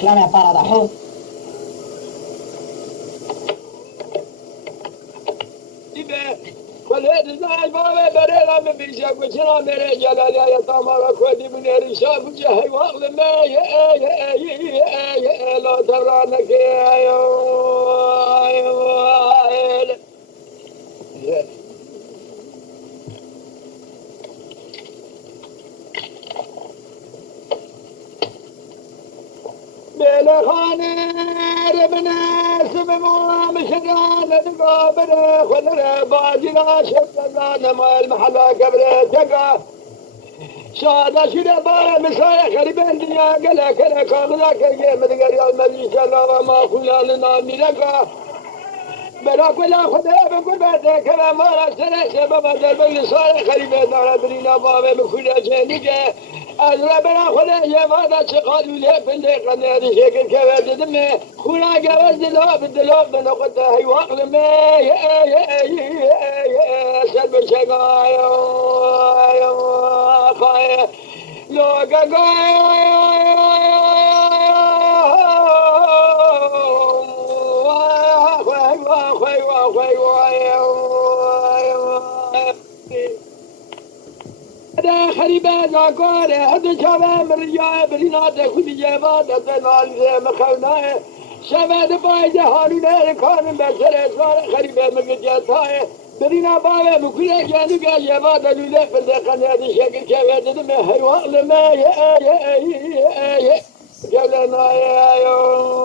كلامي فرض حب شادا شده با مسای خریبن دنیا گله کله کاملا که مدگر یا مجلس الله ما خلال نامی لگا برا کلا خدا بکن بده که ما را سر سبب در بین سای خریبن داره برینا با بکن جنی که از را برا خدا یه وادا چه قالوله پنده قناری شکل که وددم خونا گوز دلا بنقطه هیواق لمه سر بشگای خواهی لوگا خريبة زاكورة هذا شباب مريا برينات خدي جباد تنال مخوناه شباب بايجة هارونه كان بسر سوار خريبة مجتاه برينا بابا بكل جانو جباد لوله فندقان هذا شكل شباب دم هيوان لما جلنا يا